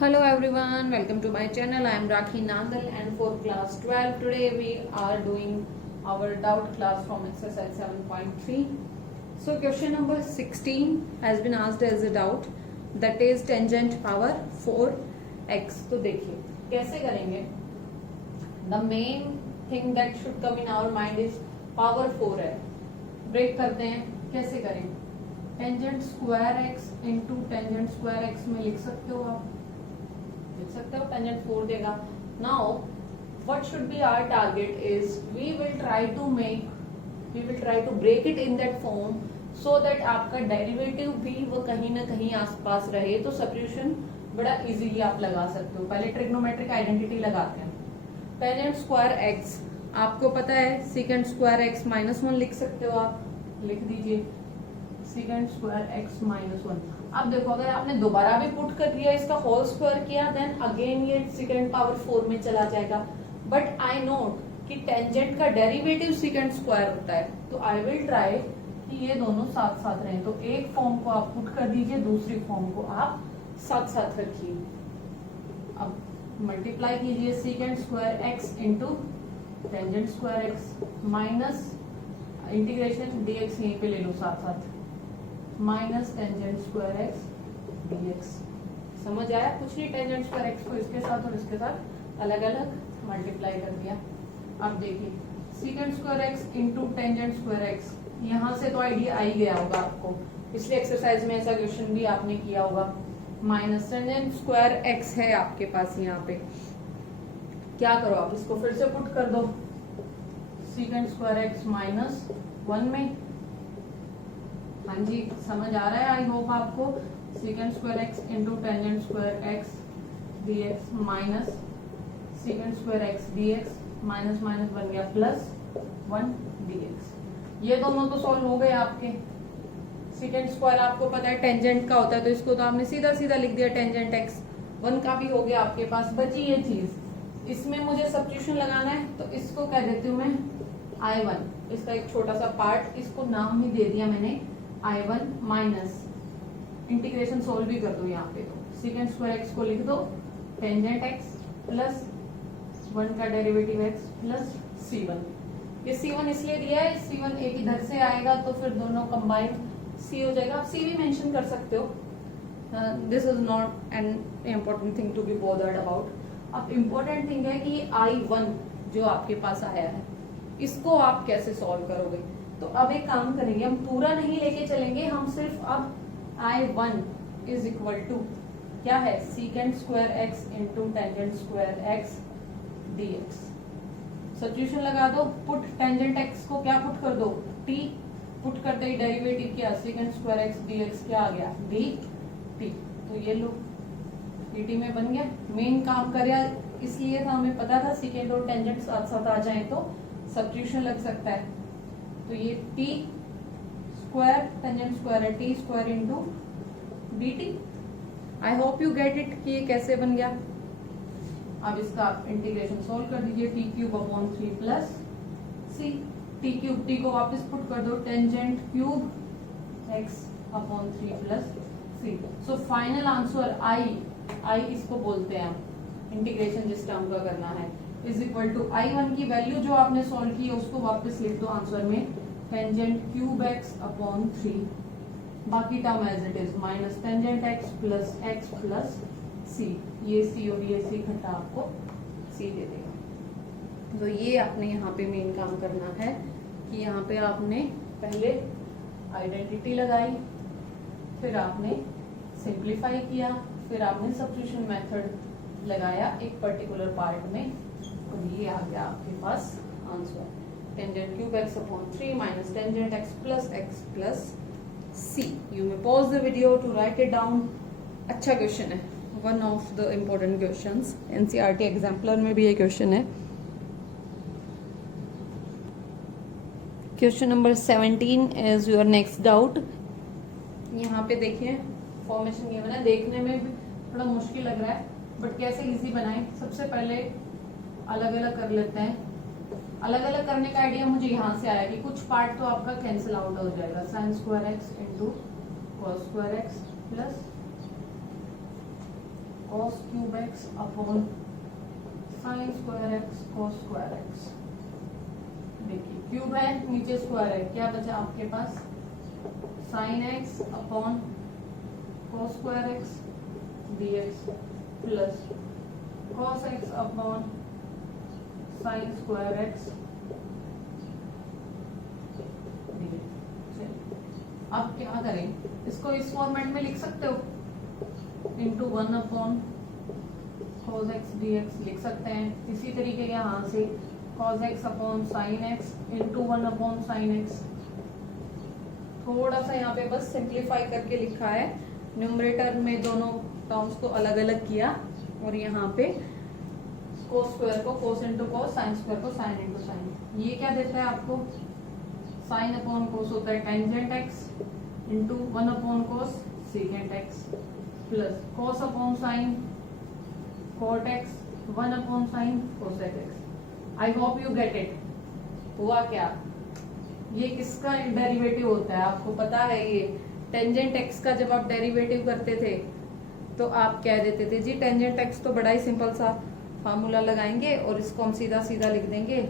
Hello everyone, welcome to my channel. I am Rakhi Nandal and for class 12 today we are doing our doubt class from exercise 7.3. So question number 16 has been asked as a doubt, that is tangent power 4x. तो देखिए कैसे करेंगे. The main thing that should come in our mind is power 4 है. Break करते हैं, कैसे करेंगे. Tangent square x into tangent square x में लिख सकते हो आप, लिख सकते हो. टेंजेंट 4 देगा. Now what should be our target is we will try to break it in that form so that आपका डेरिवेटिव भी वो कहीं ना कहीं आसपास रहे, तो सब्स्टिट्यूशन बड़ा इजीली आप लगा सकते हो. पहले ट्रिग्नोमेट्रिक आइडेंटिटी लगाते हैं. टेंजेंट स्क्वायर x आपको पता है सेकंड स्क्वायर x -1 लिख सकते हो आप, लिख दीजिए सेकंड स्क्वायर x -1. अब देखो अगर आपने दोबारा भी पुट कर दिया, इसका होल स्क्वायर किया, देन अगेन ये सेकंड पावर 4 में चला जाएगा. बट आई नोट कि टेंजेंट का डेरिवेटिव सेकंड स्क्वायर होता है, तो आई विल ट्राई कि ये दोनों साथ साथ रहें. तो एक फॉर्म को आप पुट कर दीजिए, दूसरी फॉर्म को आप साथ साथ रखिए. अब मल्टीप्लाई कीजिए second square x into tangent square x minus integration dx यहीं पे ले लो साथ साथ, minus tangent square x dx. समझ आया. कुछ नहीं, टेंजेंट स्क्वायर एक्स को इसके साथ और इसके साथ अलग अलग मल्टीप्लाई कर दिया. अब देखिए second square x into tangent square x, यहाँ से तो आइडिया आ ही गया होगा आपको, पिछले एक्सरसाइज में ऐसा क्वेश्चन भी आपने किया होगा. माइनस टेंजेंट स्क्वायर एक्स है आपके पास यहाँ पे, क्या करो आप इसको फिर से पुट कर दो सेकंड स्क्वायर एक्स -1 में. हाँ जी, समझ आ रहा है आई होप आपको. Second square x into tangent square x dx minus second square x dx minus minus बन गया +1 dx. ये दोनों तो सॉल्व हो गए आपके. सेकंड स्क्वायर आपको पता है टेंजेंट का होता है, तो इसको तो आपने सीधा सीधा लिख दिया टेंजेंट x. 1 का भी हो गया आपके पास. बची ये चीज, इसमें मुझे सब्स्टिट्यूशन लगाना है, तो इसको कह देती हूँ मैं I1. इसका एक छोटा सा पार्ट, इसको नाम ही दे दिया मैंने I1 माइनस इंटीग्रेशन सोल्व भी कर दो यहाँ पे. तो सेकंड स्क्वायर x को लिख दो टेंजेंट x प्लस 1 का डेरिवेटिव x प्लस C1. ये C1 इसलिए दिया है, C1 एक इधर से आएगा तो फिर दोनों कंबाइन C हो जाएगा. आप C भी मेंशन कर सकते हो. This is not an important thing to be bothered about. अब इम्पोर्टेंट थिंग है कि ये I1 जो आपके पास आया है, इसको आप कैसे सॉल्व करोगे. तो अब एक काम करेंगे, हम पूरा नहीं लेके चलेंगे, हम सिर्फ अब I1 इज इक्वल टू क्या है second square x into tangent square x dx. Substitution लगा दो. पुट टेंजेंट x को क्या पुट कर दो t, पुट करते ही डेरिवेटिव क्या सेकंड स्क्वायर x dx क्या आ गया dt. तो ये लो dt में बन गया. मेन काम करिया इसलिए था, हमें पता था सेकंड और टेंजेंट साथ साथ आ जाए तो सब्स्टिट्यूशन लग सकता है. तो ये t स्क्वायर टेंजेंट स्क्वायर है t square into dt. I hope you get it कि ये कैसे बन गया. अब इसका आप इंटीग्रेशन सोल्व कर दीजिए. t³ प्लस c, t³ को वापस पुट कर दो tangent cube x/3 plus c. So final answer I इसको बोलते हैं हम, इंटीग्रेशन जिस टर्म का करना है, इज इक्वल टू I1 की वैल्यू जो आपने सॉल्व की है उसको वापस लिख दो आंसर में टेंजेंट क्यूब x/3, बाकी term as it is minus tangent x plus c. ये c और ये c इकट्ठा आपको c दे देगा. तो ये आपने यहाँ पे मेन काम करना है कि यहाँ पे आपने पहले आइडेंटिटी लगाई, फिर आपने सिंप्लीफाई किया, फिर आपने सब्स्टिट्यूशन मेथड लगाया एक पर्टिकुलर पार्ट में, और ये आ गया आपके पास answer tangent cube x/3 minus tangent x plus c. You may pause the video to write it down. अच्छा क्वेश्चन है, one of the important questions. NCERT exemplar में भी ये क्वेश्चन है. Question number 17 is your next doubt. यहाँ पे देखिए formation ये बना, देखने में भी थोड़ा मुश्किल लग रहा है, बट कैसे इजी बनाए. सबसे पहले अलग अलग कर लेते हैं. अलग अलग करने का आइडिया मुझे यहाँ से आया कि कुछ पार्ट तो आपका कैंसिल आउट हो जाएगा. Sine square x into cos square x plus cos cube x upon sine square x cos square x. देखिए क्यूब है, नीचे स्क्वायर है, क्या बचा आपके पास sine x upon cos square x dx plus cos x upon sine square x. अब क्या करें, इसको इस फॉर्मेट में लिख सकते हो, into 1 upon cos x dx लिख सकते हैं। इसी तरीके के यहाँ से cos x upon sine x into 1 upon sine x. थोड़ा सा यहाँ पे बस सिंप्लीफाई करके लिखा है, न्यूमरेटर में दोनों टर्म्स को अलग अलग किया और यहाँ पे cos स्क्वायर को cos into cos, sine square को साइन इंटू साइन। ये क्या देता है आपको, साइन अपॉन कोस होता है tangent x into 1 upon cos secant x plus cos upon sine cot x 1 upon sine cosec x. I hope you get it. हुआ क्या, ये किसका डेरिवेटिव होता है आपको पता है, ये टेंजेंट एक्स का जब आप डेरिवेटिव करते थे तो आप कह देते थे जी टेंजेंट एक्स, तो बड़ा ही सिंपल सा फार्मूला लगाएंगे और इसको हम सीधा सीधा लिख देंगे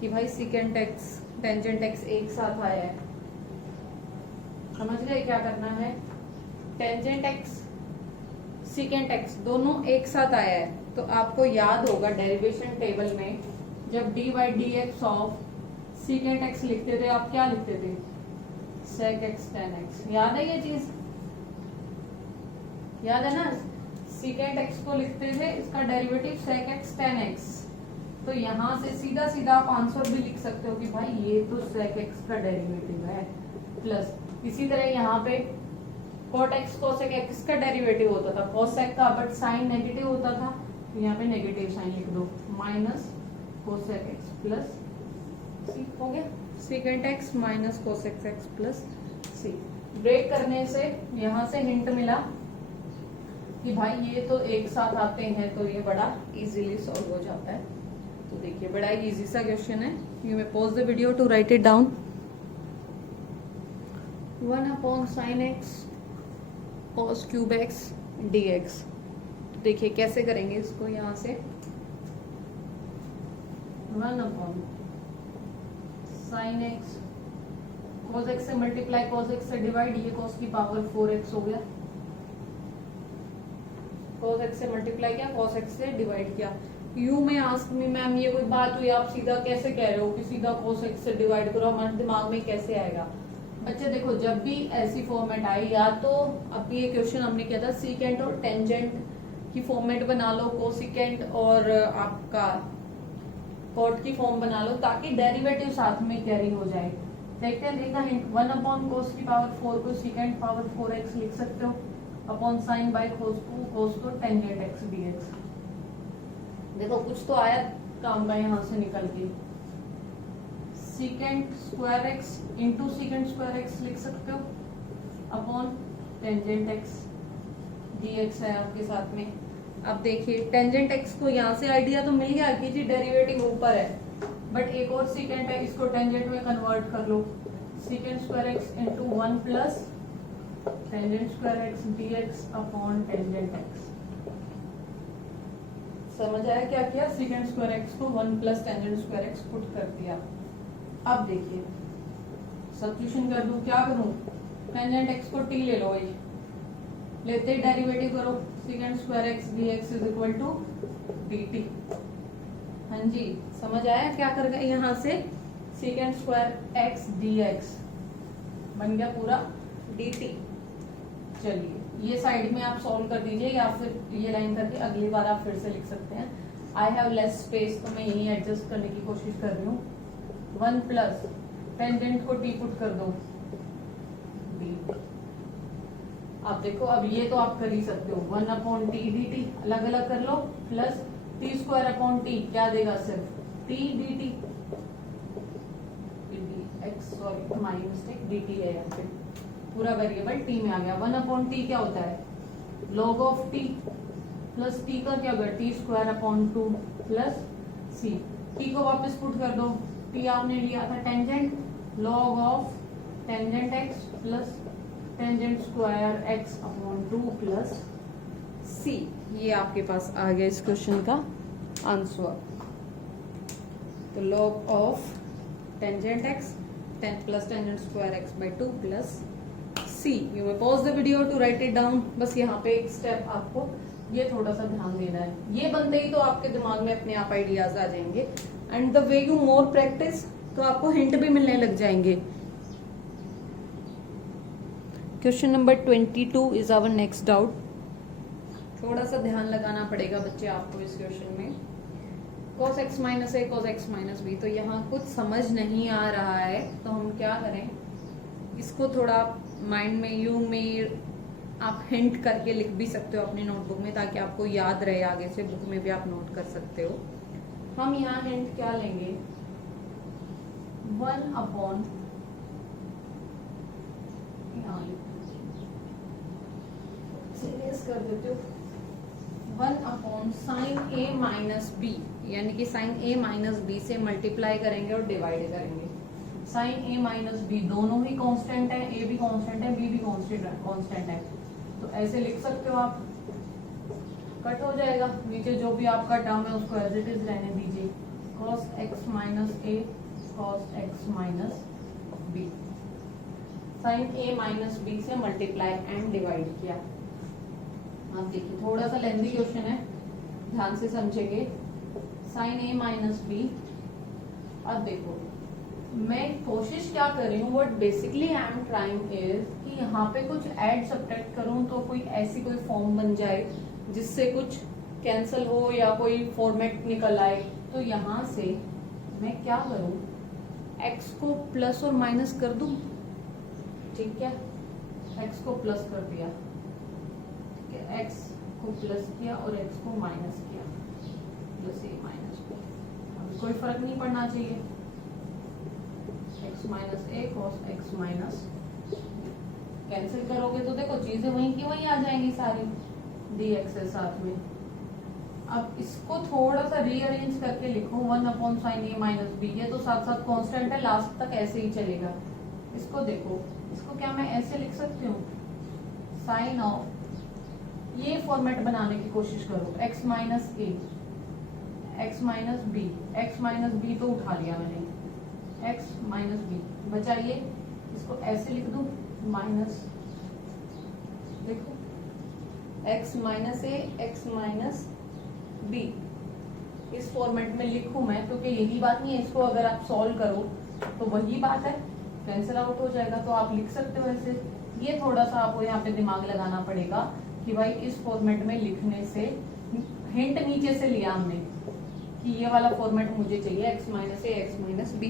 कि भाई सीकेंट एक्स टेंजेंट एक्स एक साथ आया है। समझ गए क्या करना है, टेंजेंट एक्स सीकेंट एक्स दोनों एक साथ आया है, तो आपको याद होगा डेरिवेशन टेबल में जब D by D x of secant x लिखते थे आप क्या लिखते थे, सेक एक्स टेन एक्स। याद है ये चीज, याद है ना, सीकेंट एक्स को लिखते थे इसका derivative sec x tan x. तो यहाँ से सीधा सीधा आप आंसर भी लिख सकते हो कि भाई ये तो सेक एक्स का डेरिवेटिव है, प्लस इसी तरह यहाँ पे कॉट एक्स कोसेक एक्स का डेरिवेटिव होता था कोसेक का, बट साइन नेगेटिव होता था, तो यहाँ पे नेगेटिव साइन लिख दो, minus cosec x plus C. हो गया, secant x minus cosec x plus C. Break करने से यहाँ से हिंट मिला कि भाई ये तो एक साथ आते हैं, तो ये बड़ा इजीली सॉल्व हो जाता है। तो देखिए बड़ा ही इजी सा क्वेश्चन है, you may pause the video to write it down. 1 upon sine x cos cube x dx। देखिए कैसे करेंगे इसको, यहाँ से 1 upon sine x cos x से मल्टीप्लाई cos x से डिवाइड, ये cos की पावर 4x हो गया, cos x से मल्टीप्लाई किया cos x से डिवाइड किया। You may ask me ma'am ये कोई बात हुई, आप सीधा कैसे कह रहे हो कि सीधा cos x से डिवाइड करो, हमारे दिमाग में कैसे आएगा। बच्चे देखो जब भी ऐसी फॉर्मेट आई, या तो अभी ये क्वेश्चन हमने किया था सीकेंट और टेंजेंट की फॉर्मेट बना लो, कोसिकेंट और आपका कॉट की फॉर्म बना लो, ताकि डेरिवेटिव साथ में कैरी हो जाए। देखते हैं, देखना हिंट, 1 अपॉन कोस की पावर 4 को सीकेंट पावर 4x लिख सकते हो, अपॉन साइन बाय कोस को टेंजेंट एक्स dx। देखो कुछ तो आया काम का यहाँ से निकल के, secant square x into secant square x लिख सकते हो, अपॉन टेंजेंट एक्स dx है आपके साथ में। अब देखिए टेंजेंट एक्स को यहाँ से आइडिया तो मिल गया कि जी डेरिवेटिव ऊपर है, बट एक और सीकेंट है, इसको टेंजेंट में कन्वर्ट कर लो, secant square x into 1 plus tangent square x dx upon tangent x. समझ आया क्या किया, सीकेंट स्क्वायर एक्स को 1 plus tangent square x put कर दिया। अब देखिए सब्स्टिट्यूशन कर दूं, क्या करूं, टेंजेंट एक्स को t ले लो, भाई लेते ही डेरिवेटिव करो, secant square x dx is equal to dt। हाँ जी समझ आया क्या कर गए, यहाँ से सीकेंट स्क्वायर एक्स dx बन गया पूरा dt। चलिए ये साइड में आप सॉल्व कर दीजिए, या फिर ये लाइन करके अगली बार आप फिर से लिख सकते हैं। आई हैव लेस स्पेस, तो मैं यही एडजस्ट करने की कोशिश कर रही हूँ। 1 प्लस टेंजेंट को t पुट कर दो d। आप देखो अब ये तो आप कर ही सकते हो, 1 अपॉन टी dt अलग अलग कर लो, plus t square upon t क्या देगा, सिर्फ t dt, सॉरी हमारी मिस्टेक, dt है यहाँ पे, पूरा वेरिएबल t में आ गया। 1 अपॉन टी क्या होता है, log of t, plus t का क्या होगा, t square upon 2 plus c। t को वापस पुट कर दो, t आपने लिया था tangent, log of tangent x plus tangent square x upon 2 plus c. ये आपके पास आ गया इस क्वेश्चन का आंसर। तो log of tangent x plus tangent square x by 2 plus c. You may pause the video to write it down. बस यहाँ पे एक स्टेप आपको ये थोड़ा सा ध्यान देना है। ये बनते ही तो आपके दिमाग में अपने आप आइडियाज आ जाएंगे and the way you more practice तो आपको हिंट भी मिलने लग जाएंगे। Question number 22 is our next doubt. थोड़ा सा ध्यान लगाना पड़ेगा बच्चे आपको इस क्वेश्चन में। cos x minus a cos x minus b, तो यहाँ कुछ समझ नहीं आ रहा है तो हम क्या करें, इसको थोड़ा माइंड में यू में आप हिंट करके लिख भी सकते हो अपनी नोटबुक में, ताकि आपको याद रहे आगे से, बुक में भी आप नोट कर सकते हो। हम यहाँ हिंट क्या लेंगे, 1 अपॉन कर देते हो 1 upon sine a minus B, यानी कि साइन ए माइनस बी से मल्टीप्लाई करेंगे और डिवाइड करेंगे। साइन ए माइनस बी दोनों ही कांस्टेंट है, ए भी कांस्टेंट है, बी भी कांस्टेंट है, तो ऐसे लिख सकते हो आप। कट हो जाएगा, नीचे जो भी आपका टर्म है उसको एज इट इज रहने दीजिए। cos x minus a cos x minus b, sine a minus b से मल्टीप्लाई एंड डिवाइड किया। आप देखिए थोड़ा सा लेंथी क्वेश्चन है, ध्यान से समझेंगे। Sign a minus B. अब देखो मैं कोशिश क्या कर रही हूँ, what basically I am trying is कि यहाँ पे कुछ ऐड सब्ट्रैक्ट करूँ तो कोई ऐसी कोई फॉर्म बन जाए जिससे कुछ कैंसिल हो या कोई फॉर्मेट निकल आए। तो यहाँ से मैं क्या करूँ, x को प्लस और माइनस कर दूं, ठीक है, x को प्लस कर दिया, x को प्लस किया और x को माइनस किया, प्लस ए माइनस बी। अब कोई फर्क नहीं पड़ना चाहिए, x minus a cos x minus, cancel करोगे तो देखो चीजें वहीं की वहीं आ जाएंगी सारी, dx है साथ में। अब इसको थोड़ा सा रीअरेंज करके लिखो 1 upon sine a minus B, ये तो साथ साथ कांस्टेंट है, लास्ट तक ऐसे ही चलेगा। इसको देखो, इसको क्या मैं ऐसे लिख सकती हूँ, साइन ऑफ, ये फॉर्मेट बनाने की कोशिश करो, x minus a x minus b, x minus b तो उठा लिया मैंने, x माइनस बी बचा ये, इसको ऐसे लिख दूं माइनस, देखो x minus a x minus B, इस फॉर्मेट में लिखूं मैं, क्योंकि यही बात नहीं है, इसको अगर आप सॉल्व करो तो वही बात है, कैंसिल आउट हो जाएगा, तो आप लिख सकते हो ऐसे। ये थोड़ा सा आपको यहाँ पे दिमाग लगाना पड़ेगा कि भाई इस फॉर्मेट में लिखने से, हिंट नीचे से लिया हमने कि ये वाला फॉर्मेट मुझे चाहिए, x minus a x minus B.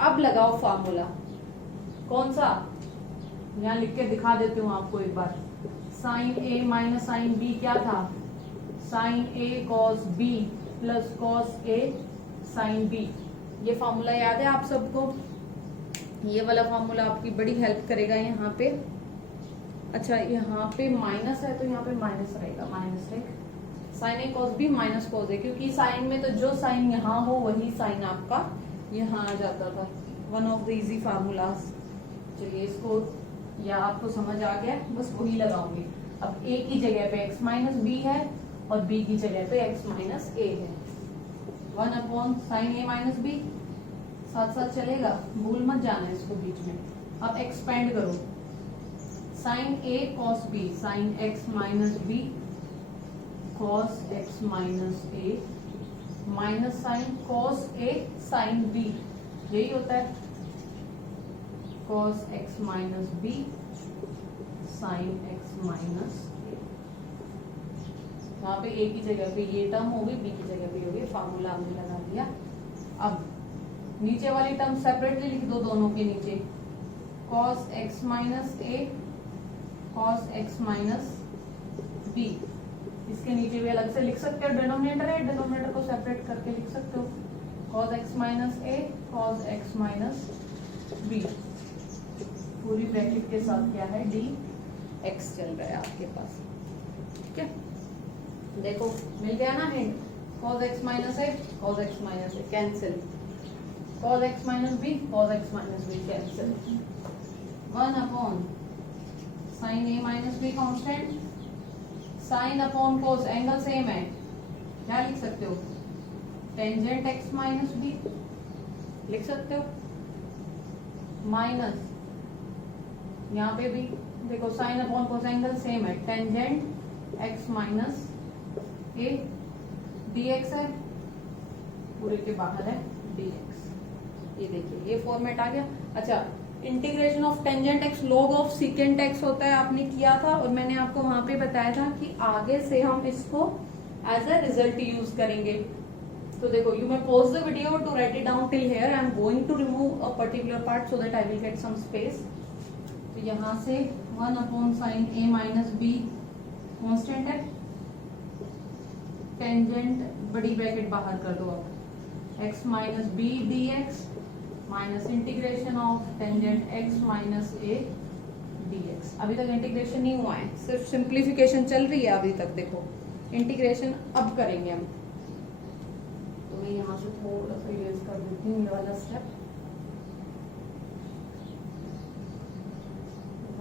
अब लगाओ फार्मूला, कौन सा, यहाँ लिख के दिखा देती हूँ आपको एक बार। Sign a minus sine B क्या था, sign a cos B plus cos a sine B. ये फार्मूला याद है आप सबको, ये वाला फार्मूला आपकी बड़ी हेल्प करेगा यहाँ पे। अच्छा यहाँ पे माइनस है तो यहाँ पे माइनस रहेगा, माइनस रहेगा, sign a cos B minus cos A, क्योंकि साइन में तो जो साइन यहाँ हो वही साइन आपका यहाँ आ जाता था। One of the easy formulas. चलिए इसको, या आपको समझ आ गया, बस वही लगाऊंगी। अब ए की जगह पे x माइनस बी है और b की जगह पे x माइनस ए है। 1 upon sine a minus B, साथ साथ चलेगा, भूल मत जाना इसको बीच में। अब एक्सपेंड करो, sine a cos b, sine x minus b cos x minus a, minus sine cos a sine b, यही होता है, cos x minus b sine x minus a. यहाँ पे ए की जगह पे ये टर्म होगी, बी की जगह पे होगी, फार्मूला हमने लगा दिया। अब नीचे वाली टर्म सेपरेटली लिख दो, दोनों के नीचे cos x minus a cos x minus B, इसके नीचे भी अलग से लिख सकते हो, डिनोमिनेटर है, डिनोमिनेटर को सेपरेट करके लिख सकते हो, cos x minus a cos x minus B, पूरी ब्रैकेट के साथ क्या है, डी एक्स चल रहा है आपके पास, ठीक है। देखो मिल गया ना hint, cos x minus a cos x minus a cancel, cos x minus b cos x minus b cancel, 1 upon sine a minus b constant, sine upon cos, angle same है, क्या लिख सकते हो, टेंजेंट एक्स माइनस बी लिख सकते हो, minus यहाँ पे भी देखो sign upon cos angle same है, टेंजेंट एक्स माइनस ए dx है, पूरे के बाहर है dx। ये देखिए ये फॉर्मेट आ गया। अच्छा, integration of tangent x log of secant x होता है, आपने किया था और मैंने आपको वहां पे बताया था कि आगे से हम इसको एज अ रिजल्ट यूज करेंगे। तो देखो, you may pause the video to write it down till here, I am going to remove a particular part so that I will get some space. तो यहाँ से 1 upon sine a minus b constant है, tangent बड़ी bracket बाहर कर दो आप, x minus b d x minus integration of tangent x minus a d x. अभी तक इंटीग्रेशन नहीं हुआ है, सिर्फ सिंप्लीफिकेशन चल रही है अभी तक। देखो इंटीग्रेशन अब करेंगे हम, तो मैं यहाँ से थोड़ा सा इरेज कर देती हूँ ये वाला step.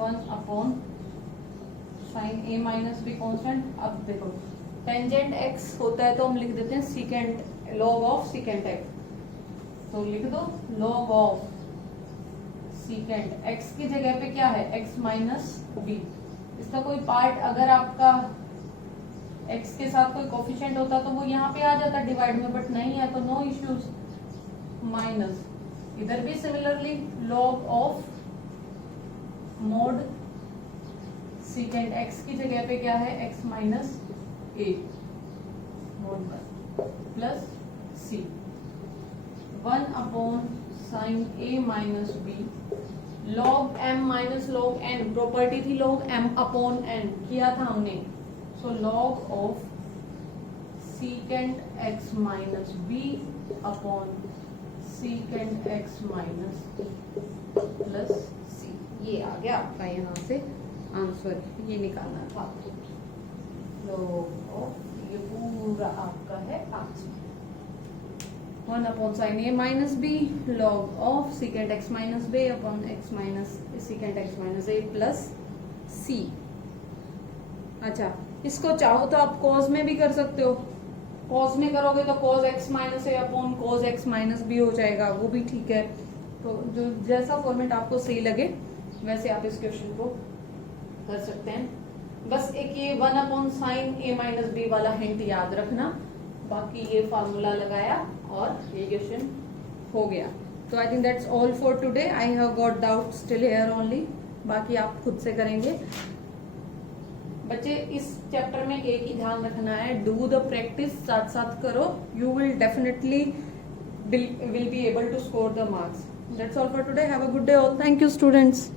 1 upon sine a minus b constant. अब देखो टेंजेंट x होता है तो हम लिख देते हैं secant, log of secant x, तो लिख दो log ऑफ सीकेंट x की जगह पे क्या है, x माइनस बी। इसका कोई पार्ट अगर आपका x के साथ कोई कोफिशिएंट होता तो वो यहाँ पे आ जाता डिवाइड में, बट नहीं है तो नो इश्यूज, माइनस इधर भी similarly log of mod secant x की जगह पे क्या है, x minus a mod plus c. 1 upon sine a minus b log m minus log n, property थी लॉग एम अपॉन एन, किया था हमने। So log of secant x minus b upon secant x minus plus c. ये आ गया आपका यहाँ से आंसर, ये निकालना था। ये पूरा आपका है 1 upon sine a minus b log of secant x minus b upon x minus secant x minus a plus c. अच्छा, इसको चाहो तो आप कॉज में भी कर सकते हो, कॉज में करोगे तो cos x minus a upon cos x minus b हो जाएगा, वो भी ठीक है। तो जो जैसा फॉर्मेट आपको सही लगे वैसे आप इस क्वेश्चन को कर सकते हैं। बस एक ये 1 upon sine a minus B वाला हिंट याद रखना, बाकी ये फार्मूला लगाया और ये क्वेश्चन हो गया। तो I think that's all for today. I have got doubt still here only, बाकी आप खुद से करेंगे। बच्चे इस चैप्टर में एक ही ध्यान रखना है, डू द प्रैक्टिस, साथ साथ करो, you will definitely will be able to score the marks. That's all for today, have a good day all. Thank you students.